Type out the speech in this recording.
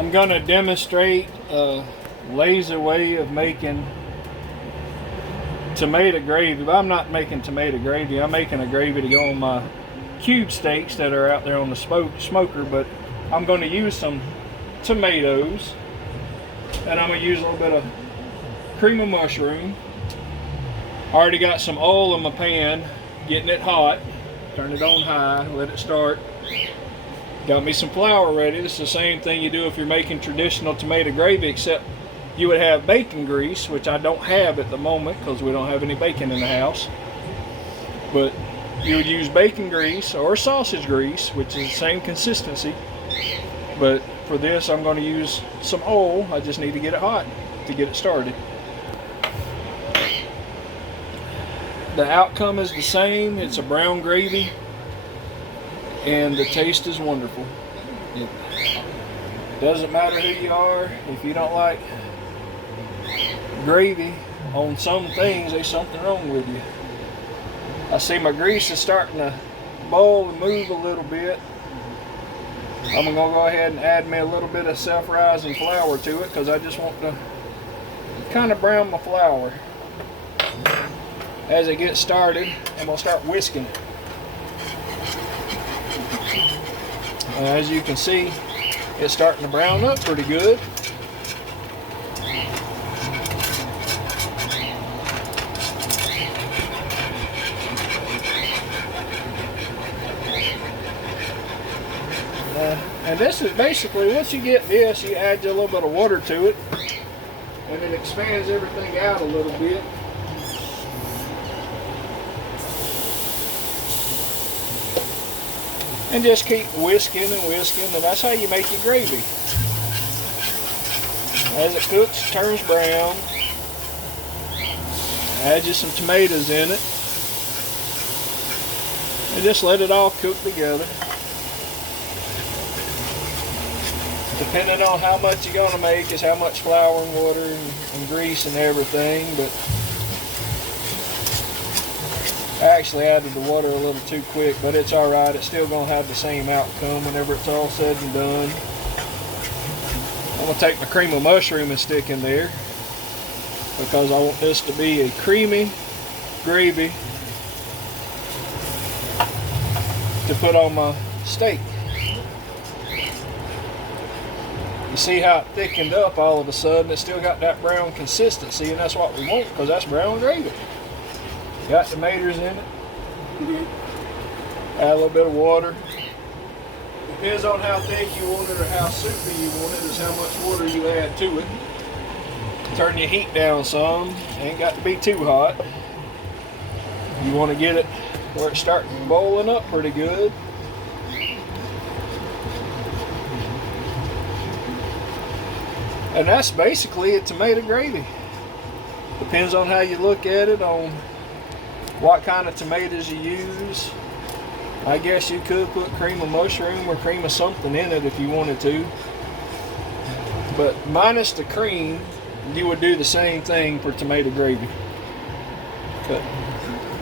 I'm going to demonstrate a lazy way of making tomato gravy. But I'm not making tomato gravy. I'm making a gravy to go on my cube steaks that are out there on the smoker. But I'm going to use some tomatoes, and I'm going to use a little bit of cream of mushroom. I already got some oil in my pan, getting it hot. Turn it on high, let it start. Got me some flour ready. This is the same thing you do if you're making traditional tomato gravy, except you would have bacon grease, which I don't have at the moment because we don't have any bacon in the house. But you would use bacon grease or sausage grease, which is the same consistency. But for this, I'm going to use some oil. I just need to get it hot to get it started. The outcome is the same. It's a brown gravy, and the taste is wonderful. It doesn't matter who you are. If you don't like gravy on some things, there's something wrong with you. I see my grease is starting to boil and move a little bit. I'm going to go ahead and add me a little bit of self-rising flour to it because I just want to kind of brown my flour. As it gets started, I'm going to start whisking it. As you can see, it's starting to brown up pretty good. And this is basically, once you get this, you add a little bit of water to it, and it expands everything out a little bit. And just keep whisking and whisking, and that's how you make your gravy. As it cooks, it turns brown. Add you some tomatoes in it. And just let it all cook together. Depending on how much you're going to make is how much flour and water and grease and everything. But I actually added the water a little too quick, but it's alright. It's still going to have the same outcome whenever it's all said and done. I'm going to take my cream of mushroom and stick in there because I want this to be a creamy gravy to put on my steak. You see how it thickened up all of a sudden? It's still got that brown consistency, and that's what we want because that's brown gravy. Got tomatoes in it. Add a little bit of water. Depends on how thick you want it or how soupy you want it is how much water you add to it. Turn your heat down some. Ain't got to be too hot. You want to get it where it's starting boiling up pretty good. And that's basically a tomato gravy. Depends on how you look at it, on what kind of tomatoes you use. I guess you could put cream of mushroom or cream of something in it if you wanted to. But minus the cream, you would do the same thing for tomato gravy. Cut.